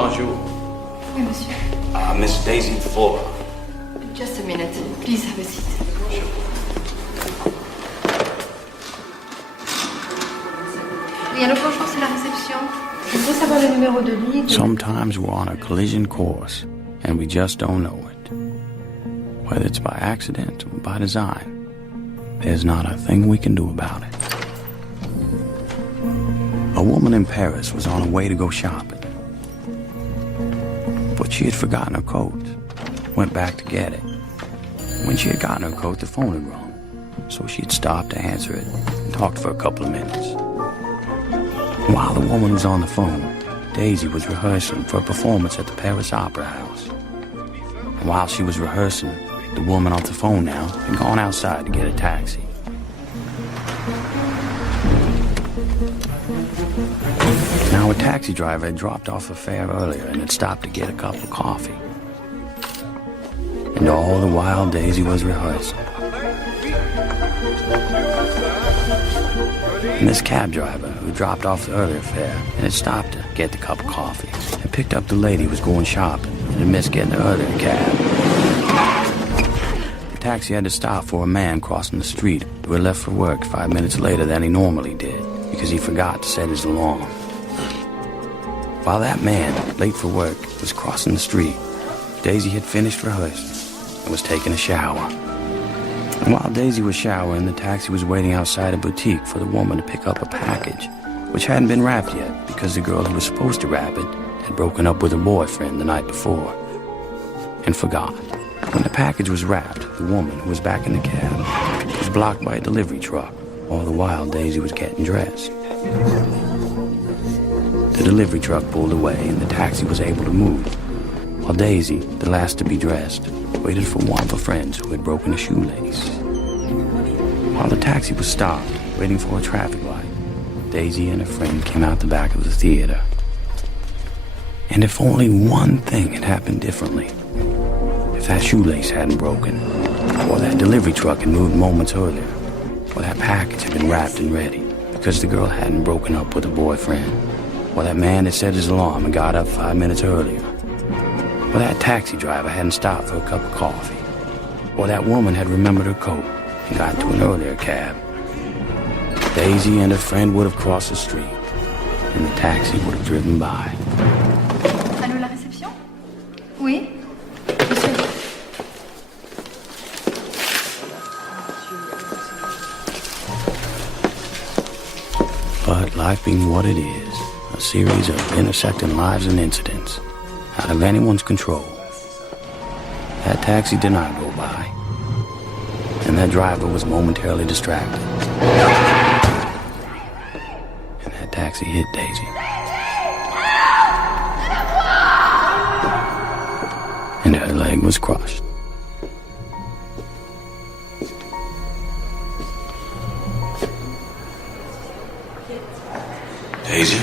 Bonjour. Oui, monsieur. Miss Daisy Flora. Just a minute. Please have a seat. Oui, alors bonjour, c'est la réception. Je voudrais savoir le numéro de lit. Sometimes we're on a collision course, and we just don't know it. Whether it's by accident or by design, there's not a thing we can do about it. A woman in Paris was on her way to go shopping, but she had forgotten her coat. Went back to get it. When she had gotten her coat, the phone had rung, so she had stopped to answer it and talked for a couple of minutes. While the woman was on the phone, Daisy was rehearsing for a performance at the Paris Opera House. And while she was rehearsing, the woman on the phone now had gone outside to get a taxi. Now, a taxi driver had dropped off a fare earlier and had stopped to get a cup of coffee. And all the while, Daisy was rehearsing. And this cab driver, who dropped off the earlier fare and had stopped to get the cup of coffee, had picked up the lady who was going shopping and had missed getting the earlier cab. The taxi had to stop for a man crossing the street who had left for work 5 minutes later than he normally did because he forgot to set his alarm. While that man, late for work, was crossing the street, Daisy had finished rehearsing and was taking a shower. And while Daisy was showering, the taxi was waiting outside a boutique for the woman to pick up a package, which hadn't been wrapped yet because the girl who was supposed to wrap it had broken up with her boyfriend the night before and forgot. When the package was wrapped, the woman, who was back in the cab, was blocked by a delivery truck. All the while, Daisy was getting dressed. The delivery truck pulled away and the taxi was able to move, while Daisy, the last to be dressed, waited for one of her friends who had broken a shoelace. While the taxi was stopped, waiting for a traffic light, Daisy and her friend came out the back of the theater. And if only one thing had happened differently, if that shoelace hadn't broken, or that delivery truck had moved moments earlier, or that package had been wrapped and ready because the girl hadn't broken up with her boyfriend, or that man had set his alarm and got up 5 minutes earlier, or that taxi driver hadn't stopped for a cup of coffee, or that woman had remembered her coat and got into an earlier cab, Daisy and her friend would have crossed the street, and the taxi would have driven by. Allô, la réception? Oui? Monsieur. But life being what it is, a series of intersecting lives and incidents, out of anyone's control, that taxi did not go by, and that driver was momentarily distracted, and that taxi hit Daisy. And her leg was crushed. Daisy?